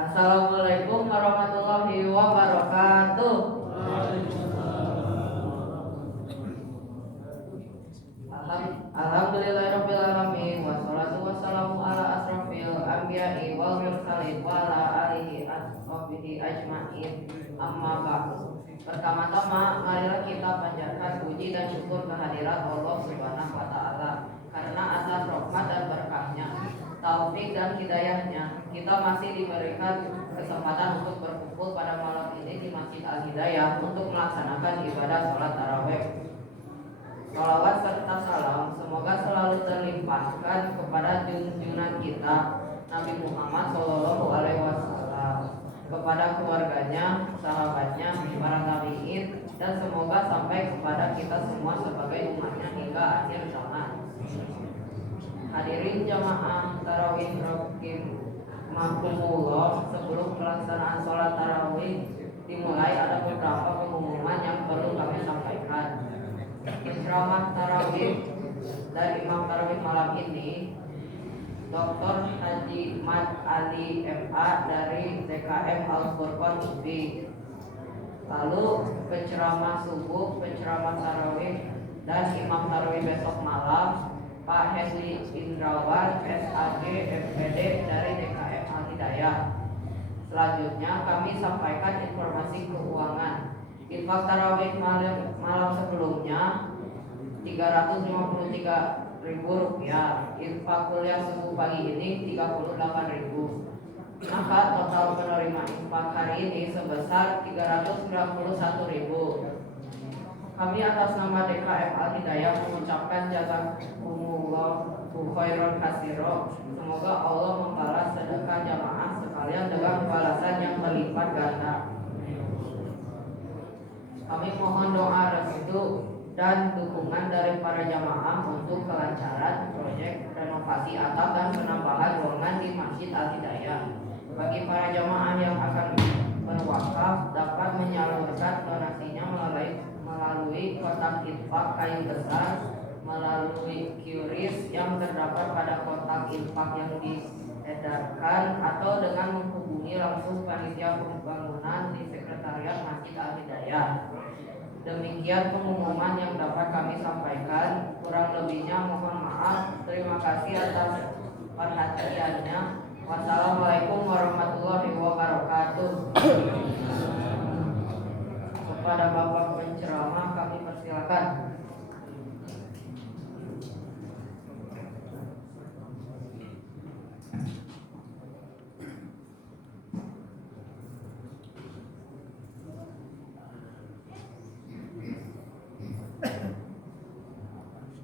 Assalamualaikum warahmatullahi wabarakatuh. Alhamdulillahirabbil alamin wassalatu wassalamu ala asrofil anbiya'i wal mursalin wa ala alihi washabihi ajmain. Amma ba'du. Pertama-tama marilah kita panjatkan puji dan syukur kehadirat Allah Subhanahu wa taala karena atas rahmat dan berkahnya, taufik dan hidayahnya, kita masih diberikan kesempatan untuk berkumpul pada malam ini di Masjid Al-Hidayah untuk melaksanakan ibadah sholat tarawih. Shalawat serta salam semoga selalu terlimpahkan kepada junjungan kita Nabi Muhammad SAW, kepada keluarganya, sahabatnya, para tabi'in, dan semoga sampai kepada kita semua sebagai umatnya hingga akhir zaman. Hadirin jamaah tarawih rahimakumullah, sebelum pelaksanaan sholat tarawih dimulai ada beberapa pengumuman yang perlu kami sampaikan. Ceramah tarawih dari Imam Tarawih malam ini Dr. Haji Mat Ali MA dari DKM Al-Furqan UPI. Lalu penceramah subuh, penceramah tarawih dan imam tarawih besok malam Pak Hendy Indrawan SAG FPD dari DKM Al-Hidayah. Selanjutnya kami sampaikan informasi keuangan. Infak tarawih malam sebelumnya Rp353.000. Infak kuliah subuh pagi ini Rp38.000. Maka total penerima infak hari ini sebesar Rp391.000. Kami atas nama DKM Al-Hidayah mengucapkan jazakumullahu khairan katsira. Semoga Allah membalas sedekah jamaah sekalian dengan balasan yang berlipat ganda. Kami mohon doa restu dan dukungan dari para jamaah untuk kelancaran proyek renovasi atap dan penambahan ruangan di Masjid Al-Hidayah. Bagi para jamaah yang akan berwakaf dapat menyalurkan donasinya melalui kotak infak kayu besar, melalui QRIS yang terdapat pada kotak infak yang diedarkan, atau dengan menghubungi langsung panitia pembangunan di sekretariat Masjid Al-Hidayah. Demikian pengumuman yang dapat kami sampaikan. Kurang lebihnya mohon maaf. Terima kasih atas perhatiannya. Wassalamualaikum warahmatullahi wabarakatuh. Kepada Bapak penceramah kami persilakan.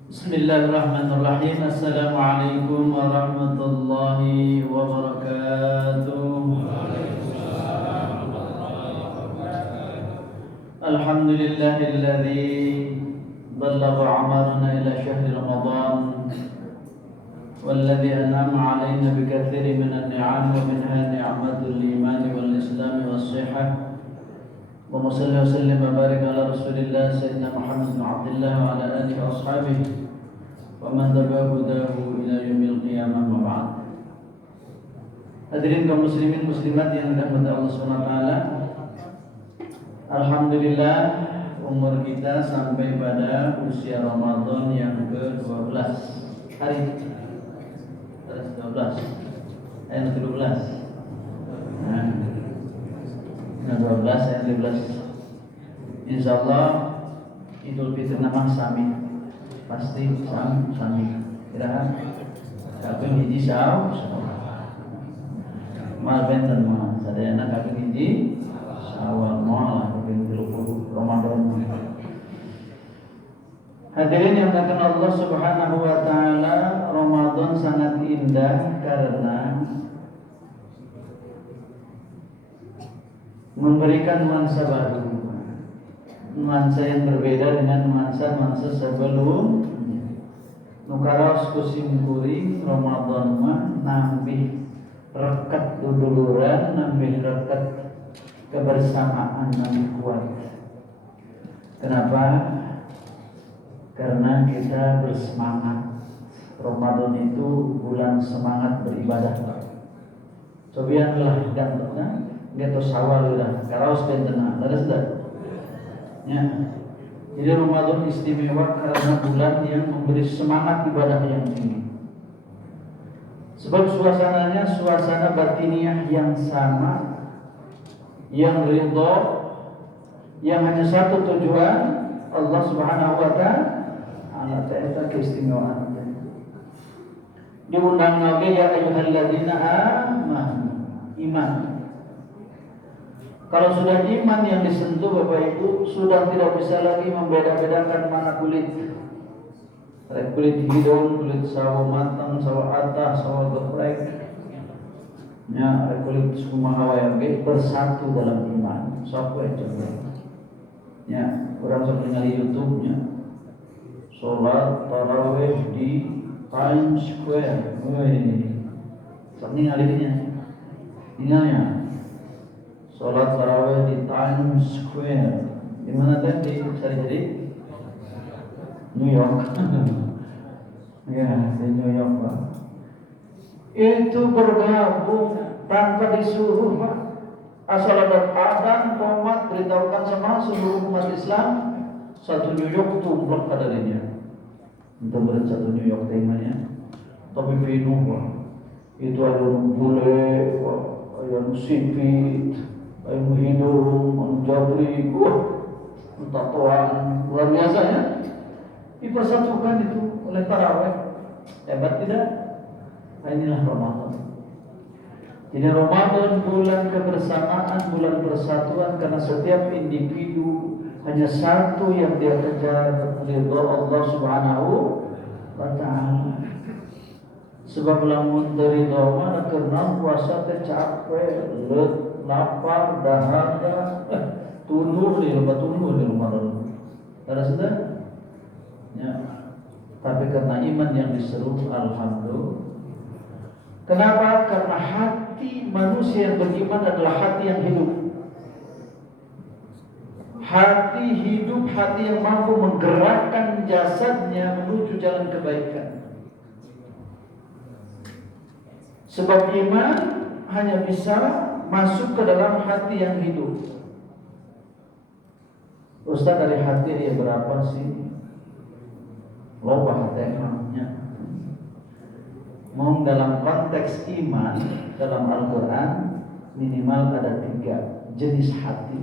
Bismillahirrahmanirrahim. Assalamualaikum warahmatullahi wabarakatuh. Alhamdulillahilladzi ballagha amarna ila syahri Ramadan walladzi an'ama 'alaina bikatsirin minan ni'am wa minha ni'matul iman wal islam was sihah. Allahumma shalli wa sallim wa barik ala Rasulillah sayyidina Muhammad bin Abdullah wa ala alihi wa ashabihi wa man tabi'ahu ila yaumil qiyamah ma ba'd. Hadirin kaum muslimin muslimat yang dirahmati Allah Subhanahu wa taala. Alhamdulillah umur kita sampai pada usia Ramadan yang ke-12 hari 12 ayat 12. Nah, 12 ayat 13. Insyaallah Idul Fitri nama sami. Pasti sami. Kira kaping hiji saw. Mal benten mah sadayana kaping hiji Awal mualah kaping 30 Ramadan. Hadirin yang dimuliakan Allah Subhanahu wa taala, Ramadan sangat indah karena memberikan nuansa baru, nuansa yang berbeda dengan nuansa sebelum. Nukaraos kusimkuri Ramadan mah nambih rekat duduluran, nambih rekat kebersamaan yang kuat. Kenapa? Karena kita bersemangat. Ramadan itu bulan semangat beribadah. Cobian lah gantungna, gitu sawal udah, karaos bentena, ada sudah. Ya. Jadi Ramadan istimewa karena bulan yang memberi semangat ibadah yang tinggi. Sebab suasananya suasana batiniah yang sama, yang ridho, yang hanya satu tujuan Allah Subhanahu wa taala. Eta keistimewaan. Diundang Nabi ya ayyuhalladzina amanu, iman. Kalau sudah iman yang disentuh Bapak Ibu, sudah tidak bisa lagi membeda-bedakan mana kulit. Kulit hidung, kulit sawo matang, sawo atas, sawo geprek. Ya, kulit kumaha wae bersatu dalam iman. Sok we coba. Ya, urang sok ningali YouTube-nya. Salat tarawih di Times Square. Woi. Sok ningali nya. Salat tarawih di Times Square. Di mana tadi? Jadi New York. Ya, di New York, Pak. Itu bergabung tanpa disuruh, Pak. Asal ada adzan, qomat, beritahukan sama seluruh umat Islam, satu New York tumplek kadarinya. Itu berat satu New York temanya. Tapi penuh, Pak. Itu ada bule, ada sipit, ada hidung, ada jabri, tatoan, luar biasa ya. Dipersatukan itu oleh tarawih. Hebat tidak? Inilah Ramadan. Jadi Ramadan bulan kebersamaan, bulan persatuan, karena setiap individu hanya satu yang dia kejar, ridha Allah Subhanahu wa taala. Sebab lamun dari doa karena puasa teh capek, lapar, dahaga, tunur di Ramadan. Ada sudah? Ya. Tapi karena iman yang diseru, alhamdulillah. Kenapa? Karena hati manusia yang beriman adalah hati yang hidup. Hati hidup, hati yang mampu menggerakkan jasadnya menuju jalan kebaikan. Sebab iman hanya bisa masuk ke dalam hati yang hidup. Ustaz, dari hati dia berapa sih? Loba hatenya. Mau dalam konteks iman dalam Al-Quran minimal ada 3 jenis hati.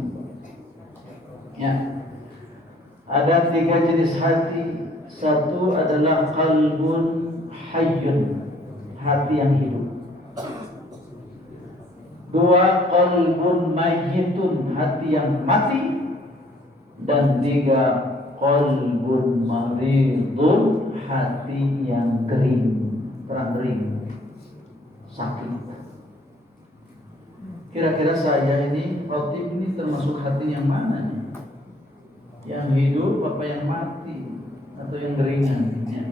Ya, ada 3 jenis hati. Satu adalah qalbun hayyun, hati yang hidup. 2 qalbun mayyitun, hati yang mati. Dan 3 qalbun maridun, hati yang kering, kering, sakit. Kira-kira saya ini, khotib ini termasuk hati yang mana nih? Yang hidup apa yang mati? Atau yang keringan? Ya.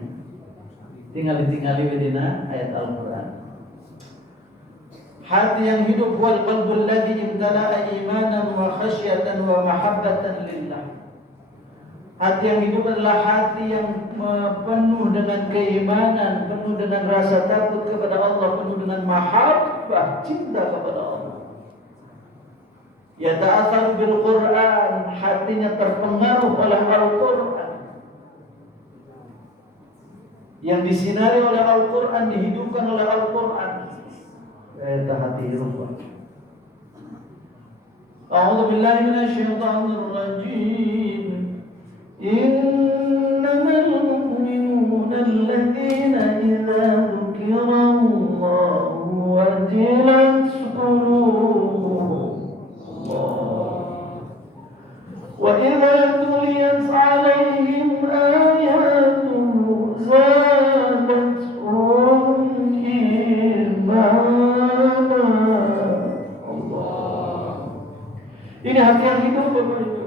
Tinggali bedina ayat Al-Quran. Hati yang hidup wal qalbul ladzi imtala'a imanan wa khasyatan wa mahabbatan lillah. Hati yang hidup adalah hati yang penuh dengan keimanan, penuh dengan rasa takut kepada Allah, penuh dengan mahabbah, cinta kepada Allah. Yata'athar bil Quran, hatinya terpengaruh oleh Al-Quran. Yang disinari oleh Al-Quran, dihidupkan oleh Al-Quran. Eta hati hidup. A'udzu billahi minasyaitonir rajim. إنما المؤمنون الذين إذا ذكر الله وجلت قلوبهم وإذا تليت عليهم آياته زادتهم إيمانا. Ini hati yang hidup, Bapak Ibu.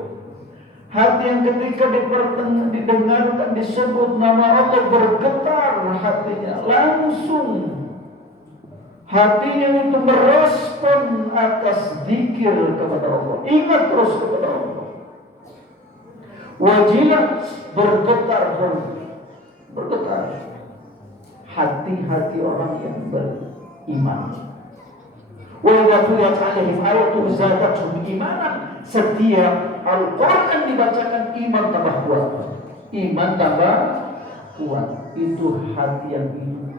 Hati yang ketika didengarkan disebut nama Allah bergetar hatinya, langsung hatinya itu merespon atas zikir kepada Allah, ingat terus kepada Allah. Wajilat, bergetar hati-hati orang yang beriman. Wa idza tuliyat 'alaihim ayatuhu zadatuhum imanan. Setiap Al-Qur'an dibacakan iman tambah kuat. Iman tambah kuat. Itu hati yang hidup.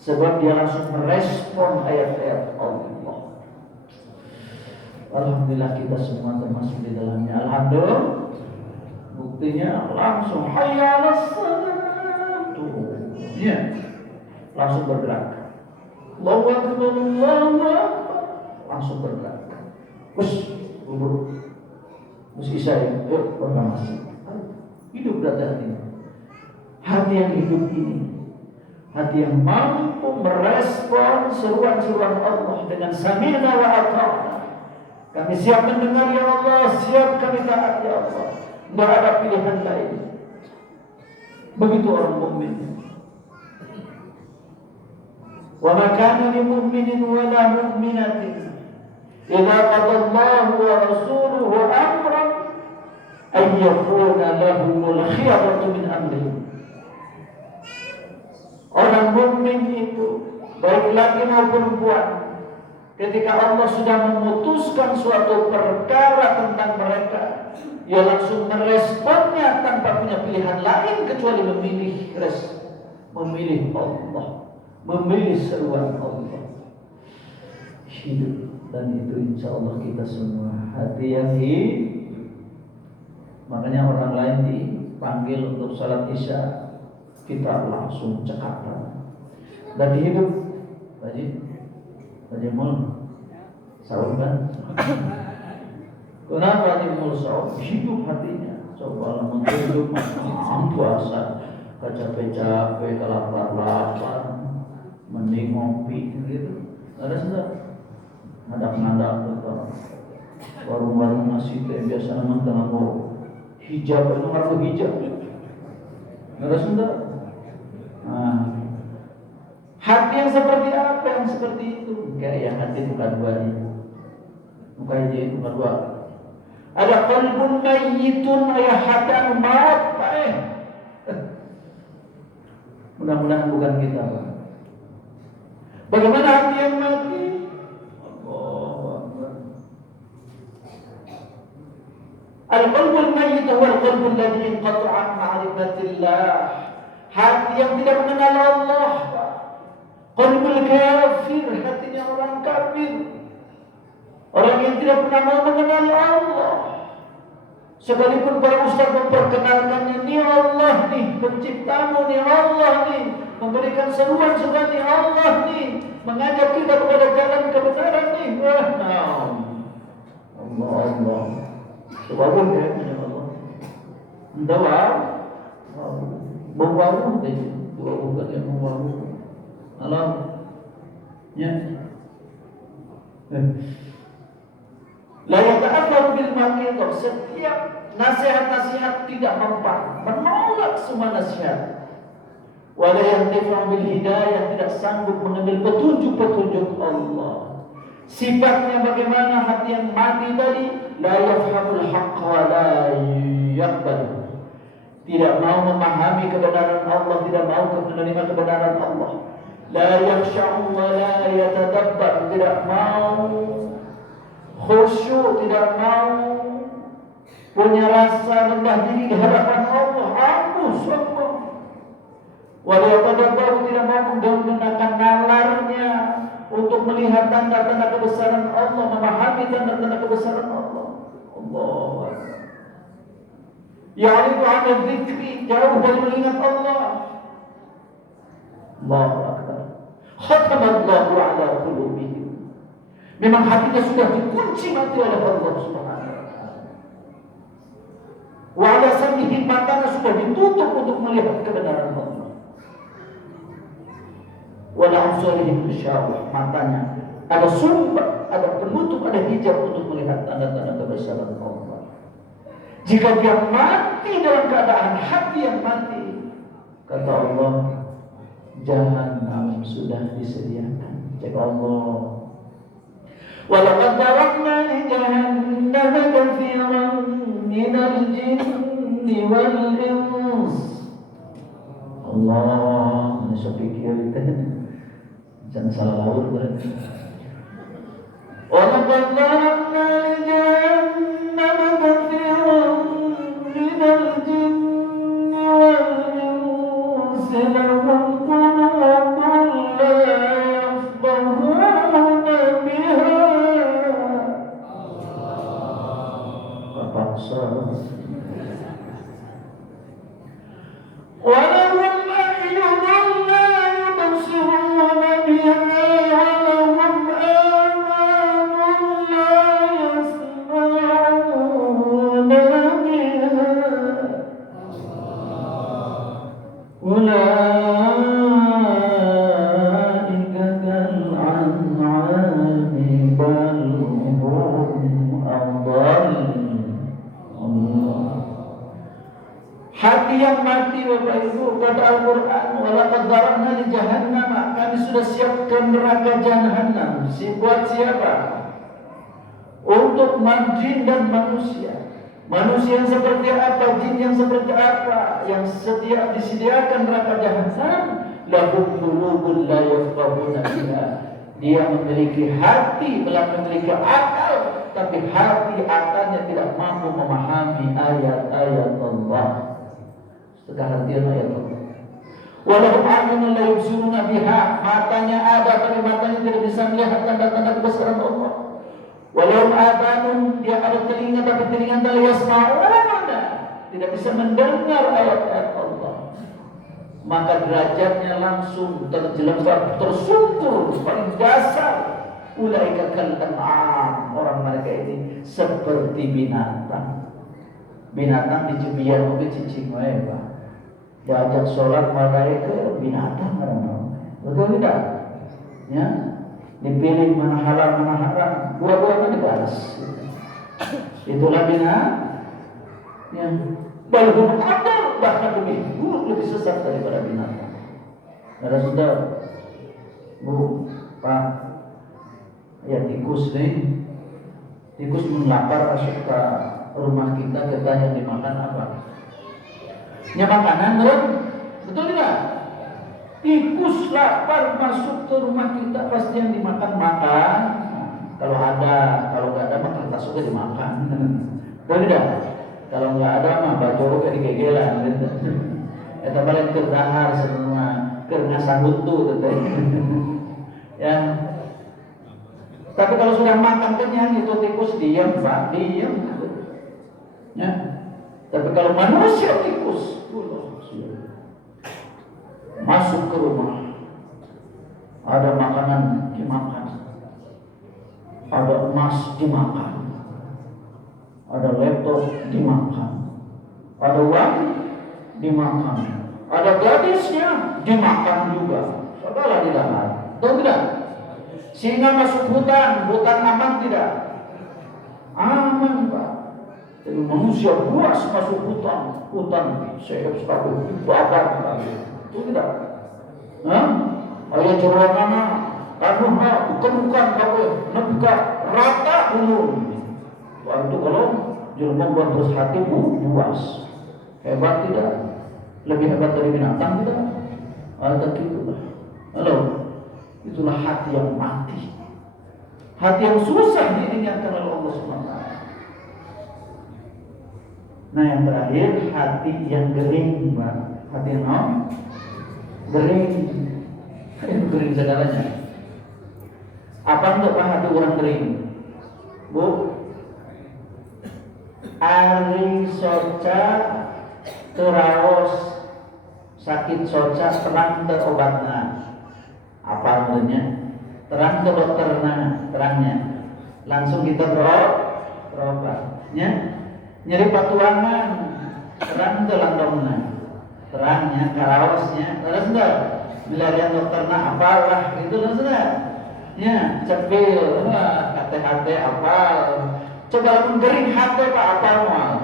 Sebab dia langsung merespon ayat-ayat Allah. Alhamdulillah kita semua termasuk di dalamnya. Alhamdulillah. Buktinya langsung hayya 'alas shalah. Ya. Langsung bergerak. Allahu akbar, Allahu akbar. Langsung bergerak. Terus isya yuk masjid. Hidup berarti hatinya. Hati yang hidup ini, hati yang mampu merespon seruan-seruan Allah dengan sami'na wa ata'na. Kami siap mendengar ya Allah, siap kami taat ya Allah. Tidak ada pilihan lain. Begitu orang mukmin. Wa ma kana lil mu'minin wa la mu'minatin idza qada Allahu wa rasuluhu amran ay yakuna lahumul khiyaratu min amrihim. Orang mukmin itu baik laki maupun perempuan, ketika Allah sudah memutuskan suatu perkara tentang mereka, ia langsung meresponnya tanpa punya pilihan lain kecuali memilih Allah, memilih seruan Allah. Hidup. Dan itu insya Allah kita semua hati yang hidup. Makanya orang lain dipanggil untuk salat isya, kita langsung cekatan. Dan hidup, Haji Mul sahur kan? Kenapa Haji Mul sahur? Hidup hatinya. Coba hidup puasa, capek-capek, lapar-lapar, mending ngopi gitu. Ada sudah. Ngadap-ngadap warung-warung nasi teh biasa memang tengah mau hijab itu ngaruh hijab. Nggak ada. Nah, hati yang seperti apa yang seperti itu? Kayak hati bukan dua ini. Bukan ini bukan dua. Ada qalbun mayyitun ya hati anu maut Mudah-mudahan bukan kita, Pak. Bagaimana hati yang mati? Al-qalbul mayyit huwa al-qalbul ladzi inqata'a an ma'rifatillah. Hati yang tidak mengenal Allah. Qalbul kafir, hatinya orang kafir. Orang yang tidak pernah mau mengenal Allah. Sekalipun para ustaz memperkenalkannya, ni Allah nih, penciptamu ni Allah nih, memberikan seruan-seruan ni Allah nih, mengajak kita kepada jalan kebenaran nih. Allah. Sebabun ya Allah. Entah membangun itu, bukan yang membangun. Alam, ya. La yata'athar bil maqidh. Setiap nasihat-nasihat tidak mempan, menolak semua nasihat. Wala yantifu bil hidayah, tidak sanggup mengambil petunjuk-petunjuk Allah. Sifatnya bagaimana hati yang mati tadi? La yafhamul haqq wa la yaqbal. Tidak mau memahami kebenaran Allah, tidak mau menerima kebenaran Allah. La yakhsha'u wa la yatadabbar, tidak mau khusyuk, tidak mau punya rasa rendah diri di hadapan Allah. Aku sombong. Wa la yatadabbar, tidak mau menggunakan nalarnya untuk melihat tanda-tanda kebesaran Allah, memahami tanda-tanda kebesaran Allah. Allah. Ya'rifu 'an dzikri, jauh dari mengingat Allah. Allahu akbar. Khatamallahu 'ala qulubihim. Memang hatinya sudah dikunci mati oleh Allah Subhanahu wa taala. Wa 'ala sam'ihim, matanya sudah ditutup untuk melihat kebenaran Allah. Wala absarihim ghisyawah, matanya ada sumber, ada penutup, ada hijab untuk melihat tanda-tanda kebesaran Allah. Jika dia mati dalam keadaan hati yang mati, kata Allah, Jahannam sudah disediakan. Jika Allah, walaqad tarakna li jahannama katsiran minal jinni wal ins. Allah, saya pikir itu jangan salah laur berarti. ولقد ضربنا لجهنم كثيرا من الجن والإنس لهم قلوب لا يفقهون بها ولهم أعين لا يبصرون بها ولهم آذان لا يسمعون بها أولئك كالأنعام بل هم أضل. Hati yang mati Bapak Ibu, kata Al-Quran, walaqad darabna li jahannam, kami sudah siapkan neraka jahanam. Buat siapa? Untuk jin dan manusia. Manusia yang seperti apa, jin yang seperti apa, yang disediakan neraka jahanam. Lahum qulubun la yafqahuna biha. Dia memiliki hati, telah memiliki akal, tapi hati akalnya tidak mampu memahami ayat-ayat Allah. Kehartian ayat Allah. Walau a'yunun la yubsiruna biha, matanya ada tapi matanya tidak bisa melihat tanda-tanda kebesaran Allah. Walau adanun, dia ada telinga tapi telinga la yasma'una, tidak bisa mendengar ayat-ayat Allah. Maka derajatnya langsung terjelembab, tersungkur paling dasar. Ulaika kal an'am, orang mereka ini seperti binatang. Binatang dicebian ke cicing wae, Pak. Diajak sholat malah ke binatang orang. Betul tidak? Ya, dipilih mana halal mana haram, dua-duanya dibalas. Itulah binatang. Ya, balhum adal, bahkan lebih buruk, lebih sesat daripada binatang. Ada sudah, Bu, Pak, ya tikus nih, tikus melapar masuk ke rumah kita yang dimakan apa? Ya makanan belum? Betul tidak? Tikus lapar masuk ke rumah kita, pasti yang dimakan makan. Kalau ada, kalau nggak ada maka kertas juga dimakan. Betul tidak? Kalau nggak ada mah bacoro kayak digegelan. Itu paling terdahar semua, karena sahut tuh, ya. Tapi kalau sudah makan kenyang itu tikus diam, Pak, diam. Ya. Tapi kalau manusia tikus masuk ke rumah, ada makanan dimakan, ada emas dimakan, ada laptop dimakan, ada uang dimakan, ada gadisnya dimakan juga, segala di dalam. Tahu tidak? Singa masuk hutan aman tidak? Aman, Pak. Jadi manusia buas masuk hutan sehat sekali, dibakar. Itu tidak? Ayah ceramana, bukan kau, bukan rata dulu. Wah itu kalau jelma buat terus hati buas, hebat tidak? Lebih hebat dari binatang tidak? Ada gitu. Halo, itulah hati yang mati, hati yang susah diingatkan oleh Allah SWT. Nah yang terakhir hati yang gering, Pak. Hati yang gering, gering segalanya. Apa untuk Pak hati orang gering? Bu, ari soca teraos sakit soca terang terobatna. Apa artinya? Terang ke dokterna, terangnya. Langsung kita berobat. Ya? Nyeri patuangan, terang ke landongna. Terangnya, karaosnya, terus enggak? Bilarian dokterna apalah, itu terus enggak? Ya, cepil, hati-hati apal. Coba menggering hati Pak apal mual.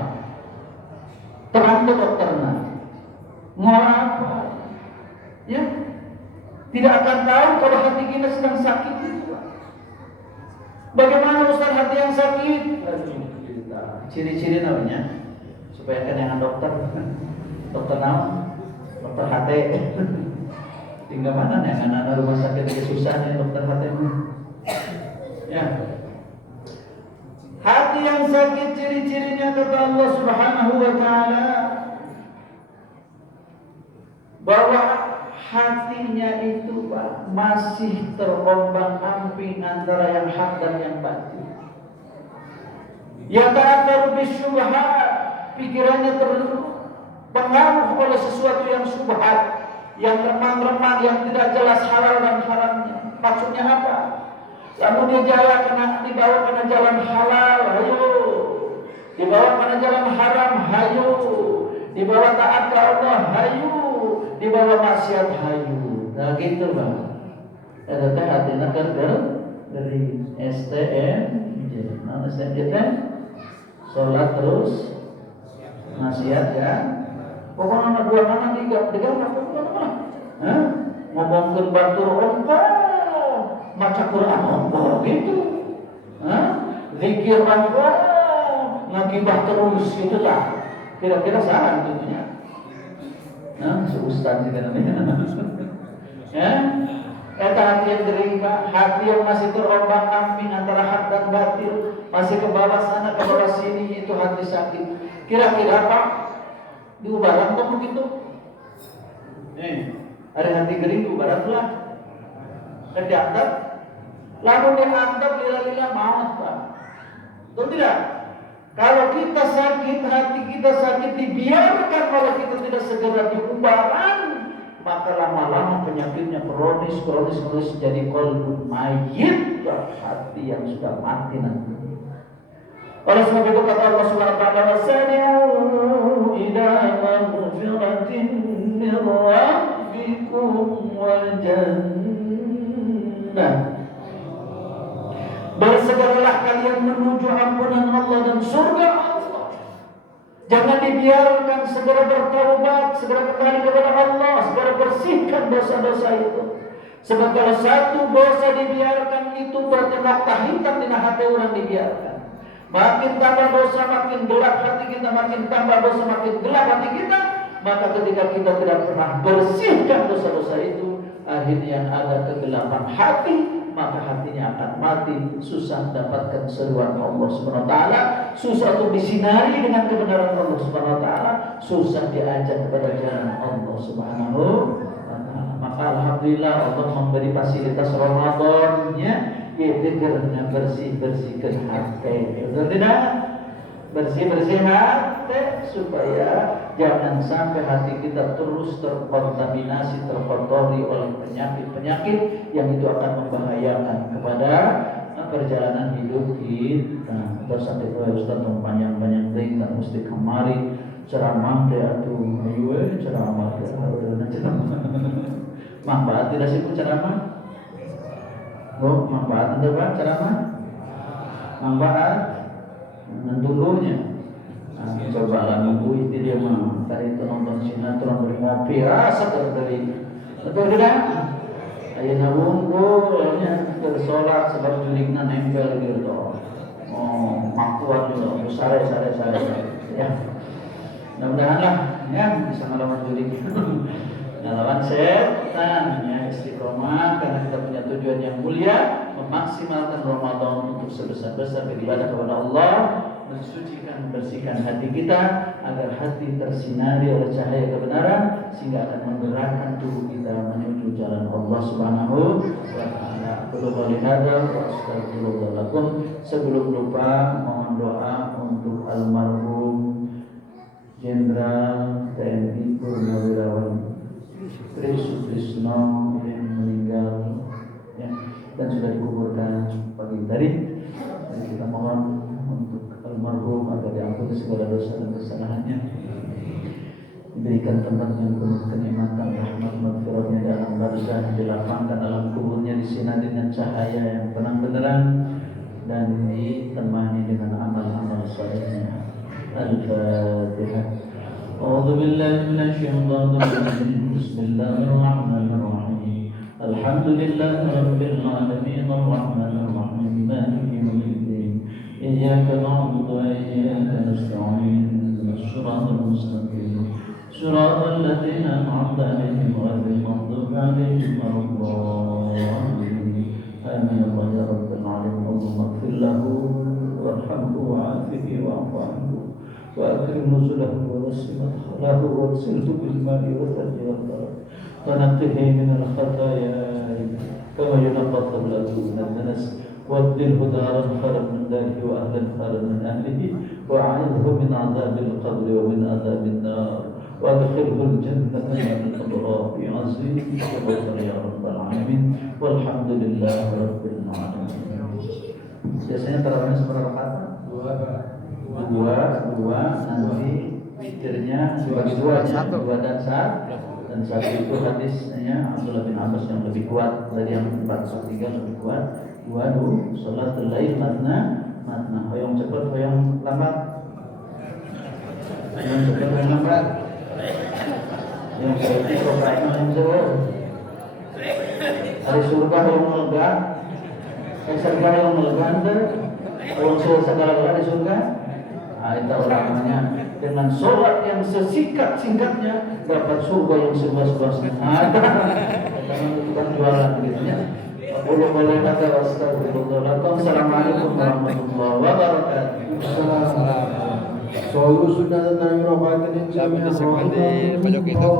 Terang ke dokterna. Mau apa? Ya, tidak akan tahu kalau hati kita sedang sakit itu. Bagaimana Ustaz hati yang sakit? Ciri-ciri namanya supaya kenyangan dokter. Dokter naon? Dokter hati. Tinggal mana nih anak-anak rumah sakit susah nih dokter hati. Ya, Hati yang sakit ciri-cirinya kata Allah Subhanahu wa taala bahwa hatinya itu Pak masih terombang-ambing antara yang hak dan yang batil. Ya ta'athar bisyubhat, pikirannya terpengaruh oleh sesuatu yang syubhat, yang remang-remang, yang tidak jelas halal dan haramnya. Maksudnya apa? Lalu dia dibawa kena jalan halal, hayo. Dibawa kena jalan haram, hayo. Dibawa taat ke Allah, hayo. Dibawa maksiat, hayo. Nah gitu Bang. Ada teh hatinya dari STM, mana STM? Sholat terus, maksiat ya. Pokoknya dua nama tiga apa? Ngomongin batur ongkong, maca Quran ongkong gitu. Zikir ongkong, ngagibah terus gitu lah. Kira-kira salah tentunya. Seustad juga namanya. Ya, eta hati yang terima, hati yang masih terombang-ambing antara hak dan batil, masih ke bawah sana ke bawah sini, itu hati sakit. Kira-kira apa? Diubaran kok begitu? Ada hati kering diubaran lah. Dan diangkat. Lalu diangkat lila-lila maut Pak. Betul tidak? Kalau kita sakit, hati kita sakit, dibiarkan kalau kita tidak segera diubaran, maka lama-lama penyakitnya kronis jadi qalbun mayyit, hati yang sudah mati nanti. Oleh sebab itu kata Allah Subhanahu wa taala, "Wasari'u ila maghfiratin min rabbikum wal jannah." Bersegeralah kalian menuju ampunan Allah dan surga Allah. Jangan dibiarkan, segera bertaubat, segera kembali kepada Allah, segera bersihkan dosa-dosa itu. Sebab kalau satu dosa dibiarkan itu berarti noktah hitam di hati orang dibiarkan. Makin tambah dosa makin gelap hati kita, makin tambah dosa makin gelap hati kita. Maka ketika kita tidak pernah bersihkan dosa-dosa itu, akhirnya yang ada kegelapan hati, maka hatinya akan mati, susah mendapatkan seruan Allah Subhanahu wa taala, susah untuk disinari dengan kebenaran Allah Subhanahu wa taala, susah diajak kepada jalan Allah Subhanahu wa taala. Maka alhamdulillah Allah memberi fasilitas Ramadan-nya, zikirnya bersih-bersihkan hati. Betul tidak? Bersih-bersih hati supaya jangan sampai hati kita terus terkontaminasi, terkotori oleh penyakit-penyakit yang itu akan membahayakan kepada perjalanan hidup kita. Terus sampai itu Ustaz panjang-panjang ting dan mesti kemari ceramah teh atuh ayo ceramah teh manfaat tidak sih ceramah? Oh, manfaat itu Pak ceramah? Manfaat dulunya. Coba lah nunggu itu dia mah. Tadi itu nonton sinetron beri ngopi, seger dari. Betul tidak? Ayo nabungkulnya bersolat sebab julingna nempel gitu. Oh, maktuan juga. Sare. Ya. Mudah-mudahan lah ya bisa melawan juling. Melawan setan ya, istiqomah karena kita punya tujuan yang mulia, memaksimalkan Ramadan untuk sebesar-besar beribadah kepada Allah, mensucikan, bersihkan hati kita agar hati tersinari oleh cahaya kebenaran sehingga akan menggerakkan tubuh kita menuju jalan Allah Subhanahu wa taala. Qul hadza wa astaghfirullah lakum. Sebelum lupa mohon doa untuk almarhum Jenderal TNI Purnawirawan Tri Sutrisno yang meninggal ya, dan sudah dikuburkan pagi tadi. Dan kita mohon untuk almarhum agar diampuni segala dosa dan kesalahannya, diberikan tempat yang penuh kenikmatan, rahmat maghfirahnya dalam barzah, dilapangkan alam kuburnya disinari dengan cahaya yang terang benderang dan ditemani dengan amal-amal salehnya. Al-Fatihah. A'udzu billahi minasy syaithanir rajim. Bismillahirrahmanirrahim. Alhamdulillahi rabbil alamin arrahmanir rahim maliki yaumiddin. Iyyaka na'budu wa iyyaka nasta'in. Shiratal mustaqim. Shiratal ladzina an'amta 'alaihim ghairil maghdubi 'alaihim waladdallin. Amin ya rabbal alamin. Allahumma ighfir lahu warhamhu عنه وأكرم نزله ووسع مدخله واغسله بالماء والثلج والبرد ونقه من الخطايا كما ينقى الثوب من الدنس وابدله دارا خيرا من داره وأهلا خيرا من أهله وأعذه من عذاب القبر ومن عذاب النار وادخله الجنة مع الأبرار بعزيز وغفر يا رب العالمين والحمد لله رب العالمين. Biasanya tarawihnya seberapa rakaat? Dua, nanti witirnya dibagi dua dan satu itu hadisnya Abdullah bin Abbas yang lebih kuat dari yang 4-3 lebih kuat. Dua salatul lail matna, hoyong cepat hoyong lambat. Yang cepat hoyong lambat. Yang seperti program yang jauh. Hari surga hoyong lega. Surga hoyong lega hoyong segala-gala di surga. Itu ulamanya dengan sholat yang sesingkat-singkatnya dapat surga yang seluas-luasnya. Bukan jualan gitu ya. Boleh kata wassalamualaikum warahmatullahi wabarakatuh. Solusi dan rokaat ini Sabi ni sa Pandi, Pajok ito.